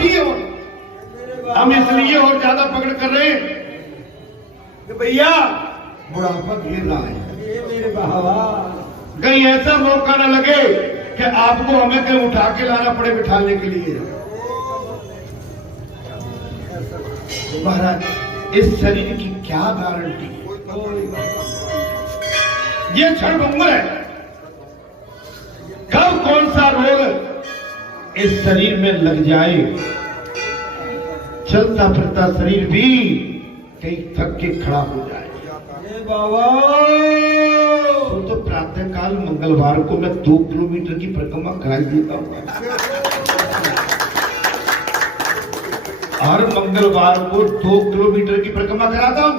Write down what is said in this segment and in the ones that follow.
थी और हम इसलिए और ज्यादा पकड़ कर रहे हैं कि भैया बुढ़ापा घेर रहा है। मेरे बाबा कहीं ऐसा मौका न लगे कि आपको हमें कहीं उठा के लाना पड़े बिठाने के लिए। महाराज इस शरीर की क्या गारंटी है? ये क्षण भंगुर है, कब कौन सा रोग इस शरीर में लग जाए। चलता फिरता शरीर भी कहीं थक के खड़ा हो जाए। बाबा तो प्रातः काल मंगलवार को मैं 2 किलोमीटर की परिक्रमा कराई देता हूँ। हर मंगलवार को 2 किलोमीटर की परिक्रमा कराता हूँ।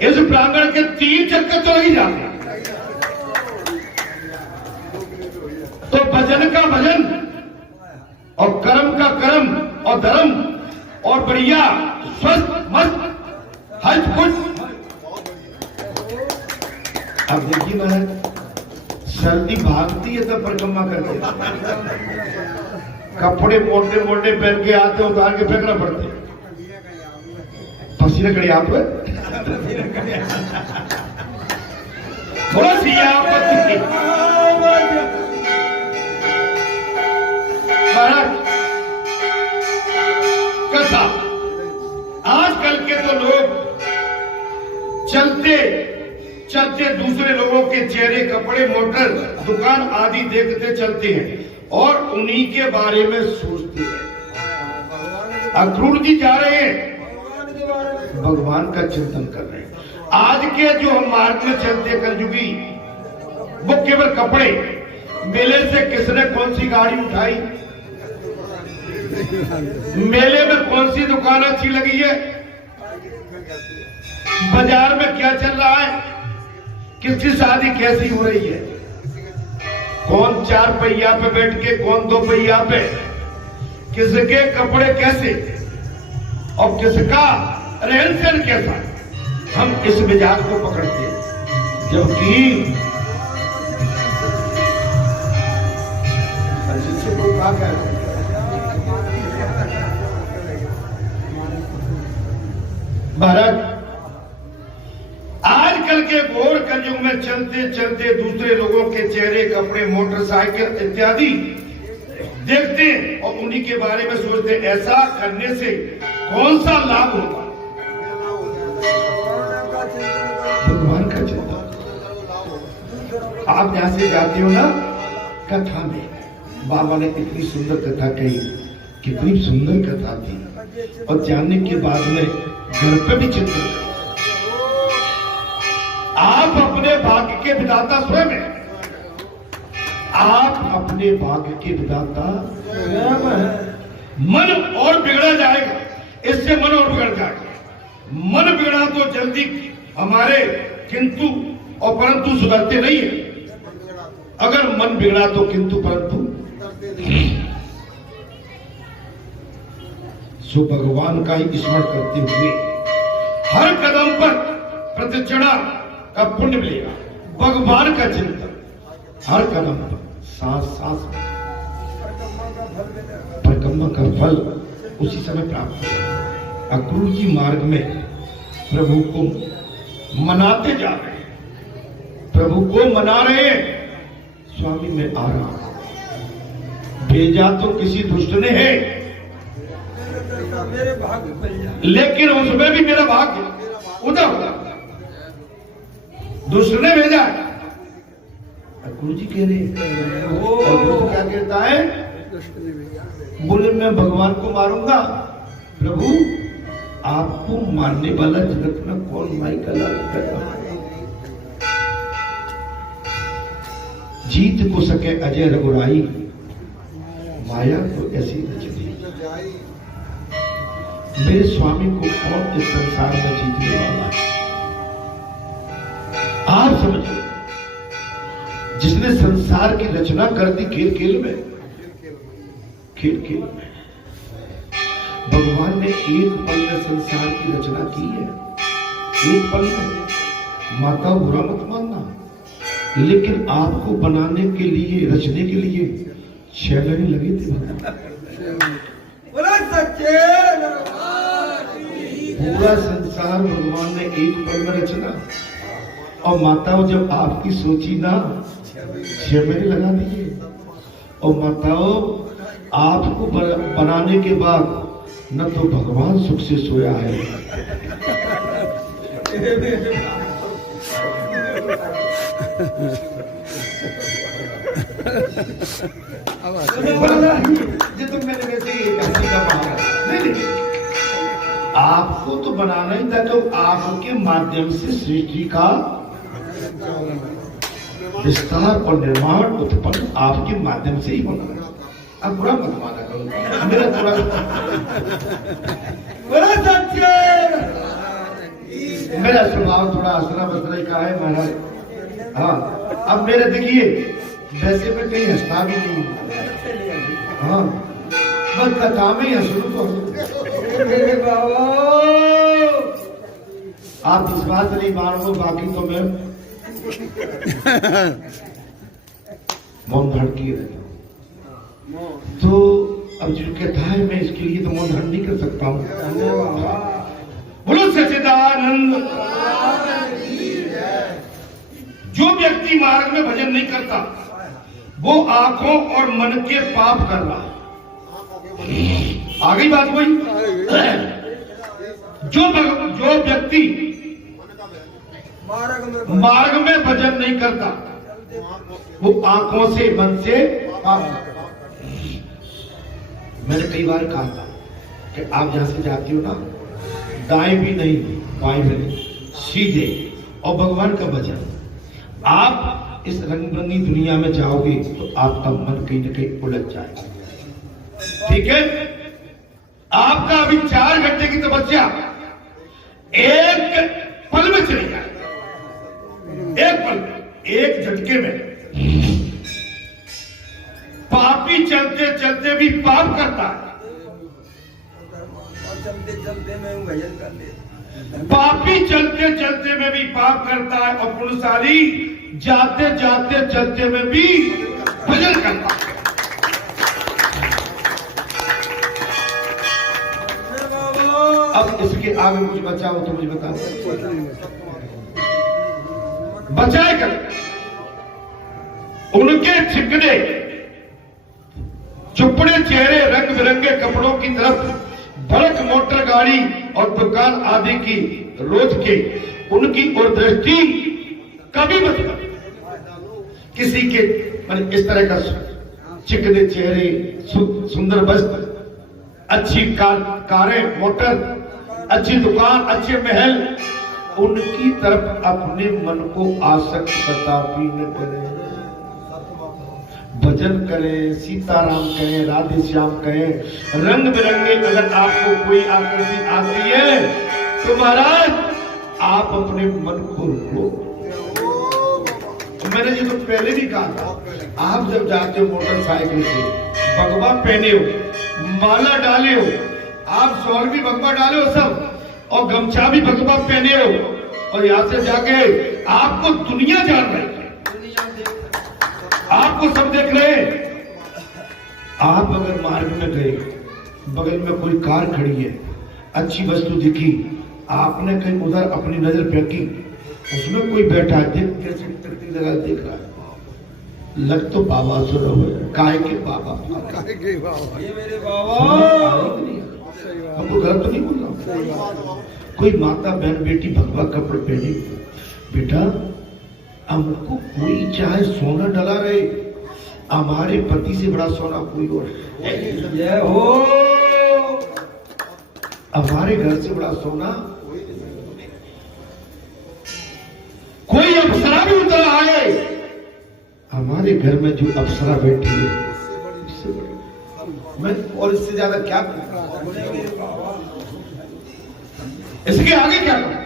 इस प्रांगण के 3 चक्कर तो नहीं जाते। तो भजन का भजन और कर्म का कर्म और धर्म और बढ़िया स्वस्थ मस्त हज कुछ। अब देखिए महाराज सर्दी भागती है तो परिक्रमा करते, कपड़े मोटे मोटे पहन के आते उतार के फेंकना पड़ते। पसीना कड़ी आप महाराज कथा आजकल के तो लोग चलते चलते दूसरे लोगों के चेहरे, कपड़े, मोटर, दुकान आदि देखते चलते हैं और उन्हीं के बारे में सोचते हैं। अक्रूर जी जा रहे हैं भगवान का चिंतन कर रहे हैं। आज के जो हम मार्ग में चलते कलयुगी वो केवल कपड़े, मेले से किसने कौन सी गाड़ी उठाई, मेले में कौन सी दुकान अच्छी लगी है, बाजार में क्या चल रहा है, किसकी शादी कैसी हो रही है, कौन 4 पहिया पे बैठ के, कौन 2 पहिया पे, किसके कपड़े कैसे और किसका रहन सहन कैसा, हम इस मिजाज को पकड़ते हैं। जबकि महाराज आजकल के घोर कलयुग में चलते चलते दूसरे लोगों के चेहरे, कपड़े, मोटरसाइकिल इत्यादि देखते हैं और उन्हीं के बारे में सोचते हैं ऐसा करने से कौन सा लाभ होगा। भगवान का चिंतन। आप यहां से जाते हो ना, कथा में बाबा ने इतनी सुंदर कथा कही, कितनी सुंदर कथा थी, और जानने के बाद में घर पे भी चिंतन। आप अपने भाग्य के विधाता स्वयं हैं। आप अपने भाग्य के विधाता स्वयं हैं। मन और बिगड़ा जाएगा, इससे मन और बिगड़ जाएगा। मन बिगड़ा तो जल्दी हमारे किंतु और परंतु सुधरते नहीं है। अगर मन बिगड़ा तो किंतु परंतु। सो भगवान का ही स्मरण करते हुए हर कदम पर प्रतिचड़ा का पुण्य मिलेगा। भगवान का चिंतन हर कदम पर, सांस सांस में परिक्रमा का फल उसी समय प्राप्त होगा। अक्रूर जी मार्ग में प्रभु को मनाते जा रहे हैं, प्रभु को मना रहे हैं। स्वामी मैं आ रहा हूं, भेजा तो किसी दुष्ट ने है, मेरे भाग्य, लेकिन उसमें भी मेरा भाग्य उधर होगा। दुष्ट ने भेजा है। अक्रूर जी कह रहे हैं, और दुष्ट क्या कहता है? बोले मैं भगवान को मारूंगा। प्रभु आपको मारने वाला जगत में कौन माई का लाल करता है? जीत को सके अजय रघुराई, माया तो ऐसी रचनी। मेरे स्वामी को कौन इस संसार में जीतने वाला है? आप समझो, जिसने संसार की रचना कर दी खेल खेल में, खेल खेल में भगवान ने एक पल में संसार की रचना की है। एक पल में। माता बुरा मत मानना, लेकिन आपको बनाने के लिए, रचने के लिए 6 महीने लगे थे। बोला सच्चे पूरा संसार भगवान ने एक पल में रचना, और माताओं जब आपकी सोची ना 6 महीने लगा दिए। और माताओं आपको बनाने के बाद न तो भगवान सुख से सोया है, ये तो मैंने वैसे ही हंसी का बहाना नहीं, आपको तो बनाना ही था, तो आपके माध्यम से सृष्टि का विस्तार और निर्माण उत्पन्न आपके माध्यम से ही होना। अब बुरा मत माना करो, मेरा थोड़ा बोला सच्चे मेरा स्वभाव थोड़ा असरा बसरा का है महाराज। हाँ, अब मेरे देखिए वैसे मैं कहीं हंसता भी नहीं। हाँ, बस कथा में ही हंसू तो मेरे बाबा आप इस बात नहीं मानो, बाकी तो मैं मौन धारण किए रहता हूँ। तो अब जो कहता है मैं इसके लिए तो मौन धारण नहीं कर सकता हूँ। बोलो सच्चिदानंद। जो व्यक्ति मार्ग में भजन नहीं करता वो आंखों और मन के पाप कर रहा है। आ गई बात वही। जो व्यक्ति मार्ग में भजन नहीं करता वो आंखों से मन से पाप। मैंने कई बार कहा था कि आप जहां से जाती हो ना, दाएं भी नहीं बाएं भी नहीं, सीधे और भगवान का भजन। आप इस रंग बिरंगी दुनिया में जाओगे तो आपका मन कहीं ना कहीं उलझ जाएगा। ठीक है, आपका अभी 4 घंटे की तपस्या एक पल में चली जाएगी। एक पल में, एक झटके में। पापी चलते चलते भी पाप करता है, चलते चलते मैं भजन कर ले। पापी चलते चलते में भी पाप करता है, और पुण्यशाली जाते जाते चलते में भी भजन करता है। अब इसके आगे कुछ बचाओ तो मुझे बताओ, बचाए कर। उनके चिकने चुपड़े चेहरे रंग बिरंगे कपड़ों की तरफ बड़क मोटर गाड़ी और दुकान आदि की रोज के उनकी और दृष्टि कभी मत किसी के इस तरह का चिकने चेहरे, सुंदर वस्त्र, अच्छी कारें, मोटर, अच्छी दुकान, अच्छे महल, उनकी तरफ अपने मन को आसक्त कदापि न करें। भजन करें, सीताराम कहें, राधे श्याम कहें, रंग बिरंगे अगर आपको कोई आकृति आती है तो महाराज आप अपने मन को रोको। मैंने ये तो पहले भी कहा था, आप जब जाते हो मोटरसाइकिल से, भगवा पहने हो, माला डाले हो, आप शॉल भी भगवा डाले हो सब, और गमछा भी भगवा पहने हो, और यहां से जाके आपको दुनिया जान रही है, आपको सब देख रहे हैं। आप अगर मार्ग में गए, बगल में कोई कार खड़ी है, अच्छी वस्तु दिखी, आपने कहीं उधर अपनी नजर फेंकी, उसमें कोई बैठा है, लगा देख रहा है, लग तो बाबा सुर हो, काय के बाबा, ये मेरे बाबा हमको गलत तो नहीं बोल रहा। कोई माता बहन बेटी भगवा कपड़े पहने, बेटा हमको कोई चाहे सोना डला रहे, हमारे पति से बड़ा सोना कोई और जय हो। हमारे घर से बड़ा सोना कोई अप्सरा भी उतर आए, हमारे घर में जो अप्सरा बैठी है इससे बड़ी मैं और इससे ज्यादा क्या करूं? इसके आगे क्या करूं?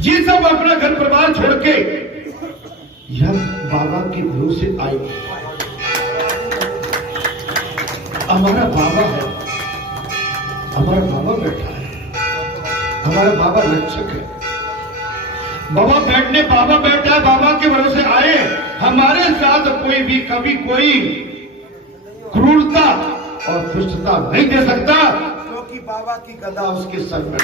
जी सब अपना घर परिवार छोड़ के यह बाबा के भरोसे आए। हमारा बाबा है, हमारा बाबा बैठा है, हमारा बाबा रक्षक है, बाबा बैठा है, बाबा के भरोसे आए। हमारे साथ कोई भी कभी कोई क्रूरता और दुष्टता नहीं दे सकता, क्योंकि बाबा की गदा उसके सर में।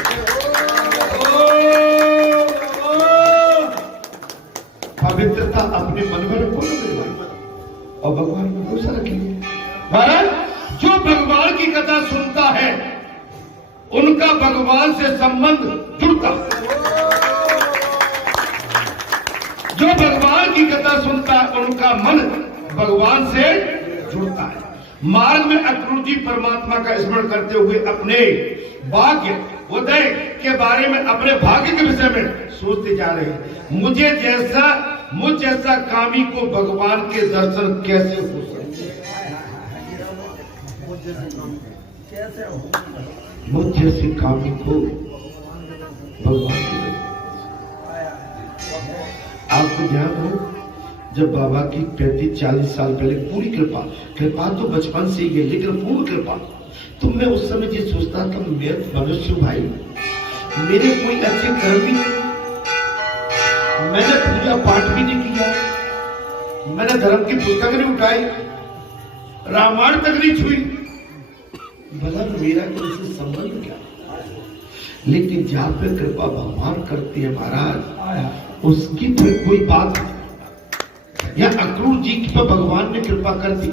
पवित्रता अपने मन में रखो और भगवान में भरोसा रखिए। महाराज, जो भगवान की कथा सुनता है उनका भगवान से संबंध जुड़ता है। जो भगवान की कथा सुनता है उनका मन भगवान से जुड़ता है। मार्ग में अक्रूर जी परमात्मा का स्मरण करते हुए अपने भाग्य उदय के बारे में, अपने भाग्य के विषय में सोचते जा रहे हैं। मुझ जैसा कामी को भगवान के दर्शन कैसे हो सकते? मुझ जैसे कामी को भगवान के दर्शन। आपको ध्यान हो, जब बाबा की 35-40 साल पहले पूरी कृपा तो बचपन से ही है, लेकिन पूर्ण कृपा, तो मैं उस समय ये सोचता था, मैं मनुष्य भाई, मेरे कोई अच्छे कर्म भी नहीं, मैंने पूजा पाठ भी नहीं किया, मैंने धर्म की पुस्तक नहीं उठाई, रामायण तक नहीं छुई, भला मेरा किसी संबंध क्या? लेकिन जहां पे कृपा भगवान करते हैं महाराज, उसकी फिर कोई बात नहीं। या अक्रूर जी की पर भगवान ने कृपा कर दी,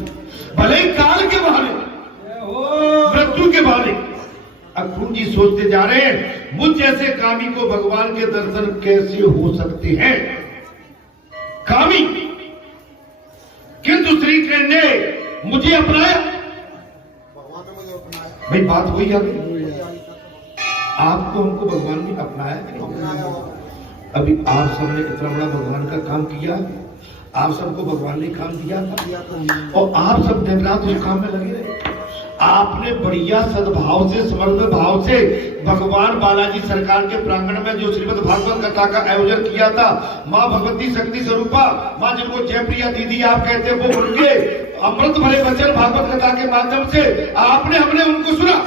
भले ही काल के बहाने, मृत्यु के बहाने। अक्रूर जी सोचते जा रहे हैं, मुझ जैसे कामी को भगवान के दर्शन कैसे हो सकते हैं? कामी, किंतु श्री कृष्ण ने मुझे अपनाया। भाई बात वही आ गई, आपको हमको भगवान ने अपनाया कि नहीं? अभी आप सबने इतना बड़ा भगवान का काम किया, आप सबको भगवान ने काम दिया था और आप सब दिन रात उस काम में लगे रहे। आपने बढ़िया सद्भाव से, समर्पित भाव से भगवान बालाजी सरकार के प्रांगण में जो श्रीमद् भागवत कथा का आयोजन किया था, माँ भगवती शक्ति स्वरूपा, माँ जिनको जयप्रिया दीदी आप कहते हैं, वो उनके अमृत भरे वचन भागवत कथा के माध्यम से हमने उनको सुना।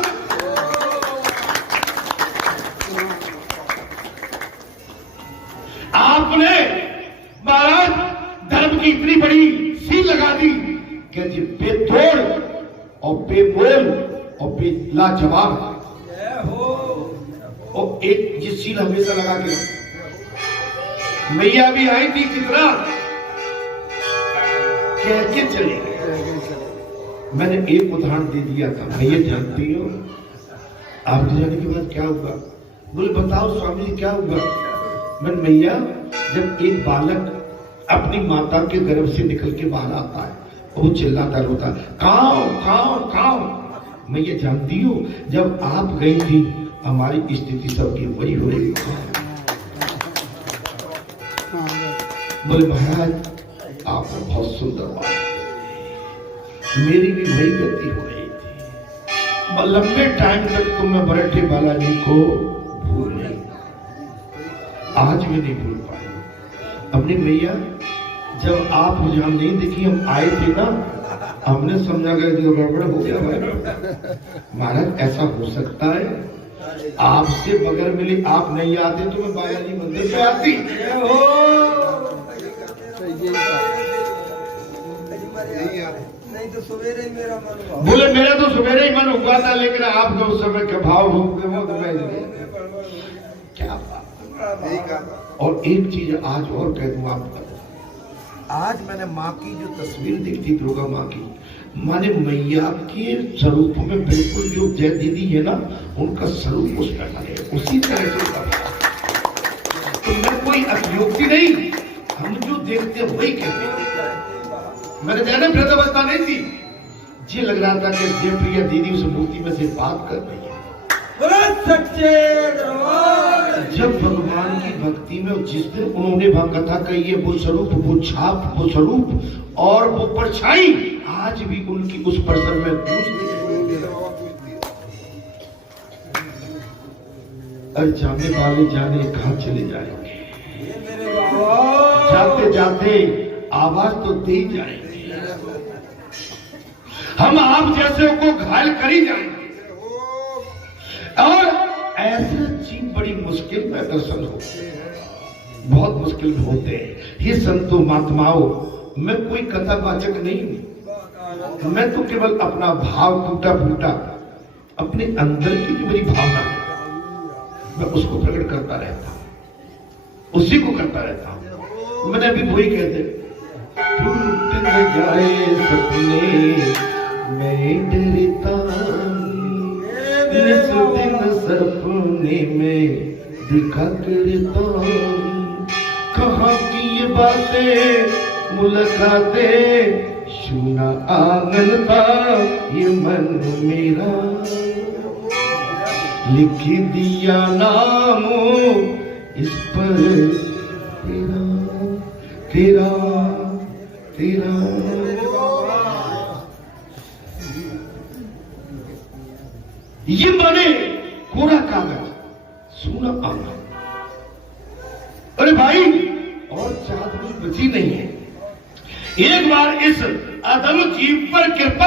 आपने महाराज धर्म की इतनी बड़ी सील लगा दी कि जी बेतोड़ और बेमोल और बेलाजवाब, और एक ये सील हमेशा लगा के। मैया भी आई थी, कितना कह के चली गई। मैंने एक उदाहरण दे दिया था, भैया जानती हो आपके जाने के बाद क्या हुआ? बोले बताओ स्वामी जी क्या हुआ? मैंने मैया, जब एक बालक अपनी माता के गर्भ से निकल के बाहर आता है, वो चिल्लाता रोता, काओ काओ काओ। मैं ये जानती हूँ, जब आप गई थी हमारी स्थिति सबकी वही हो रही। बोले महाराज आपने बहुत सुंदर बात, मेरी भी वही गति हो रही थी। लंबे टाइम तक तो मैं बरठे बालाजी को भूल नहीं, आज भी नहीं भूल पाई। अपनी मैया, जब आप मुझे हम नहीं दिखी, हम आए थे ना, हमने समझा गया जो गड़बड़ हो गया भाई। महाराज ऐसा हो सकता है, आपसे बगैर मिले आप नहीं आते तो मैं बालाजी मंदिर पे आती। नहीं तो सवेरे ही मेरा मन हुआ। बोले मेरा तो सवेरे ही मन हुआ था, लेकिन आप जो उस समय के भाव हो गए वो तो मैं क्या बात। और एक चीज आज और कह दूं आपको, आज मैंने माँ की जो तस्वीर देखी, दुर्गा माँ की, माने मैया के स्वरूप में बिल्कुल जो जय दीदी है ना, उनका स्वरूप उसमें है, उसी तरह से। तो मैं कोई अतियोक्ति नहीं, हम जो देखते हैं वही कहते हैं। मैंने जाना वृद्धावस्था नहीं थी, ये लग रहा था कि जयप्रिया दीदी उस मूर्ति में से बात कर रही है। जब भगवान की भक्ति में जिस दिन उन्होंने कथा कही है, वो स्वरूप, वो छाप, वो स्वरूप और वो परछाई आज भी उनकी उस पर्सन में अरे जाने वाले जाने कहाँ चले जाएंगे, जाते जाते आवाज तो दे ही जाएंगे, हम आप जैसे को घायल कर ही जाएंगे। और ऐसे चीज बड़ी मुश्किल में दर्शन होते हैं, बहुत मुश्किल होते हैं। हे संतो महात्माओं, मैं कोई कथावाचक नहीं हूं, मैं तो केवल अपना भाव टूटा फूटा, अपने अंदर की जो मेरी भावना है, मैं उसको प्रकट करता रहता हूं, उसी को करता रहता हूं। मैंने अभी वही कहते, टूट न जाए सपने मैं डरता, इस दिन सपने में दिखा करता, कहाँ की ये बातें मुलाकातें, सुना आंगन था ये मन मेरा, लिख दिया नाम इस पर तेरा तेरा तेरा। ये माने कोरा कागज सोना आंगन। अरे भाई और चाहत कुछ बची नहीं है। एक बार इस अधम जीव पर कृपा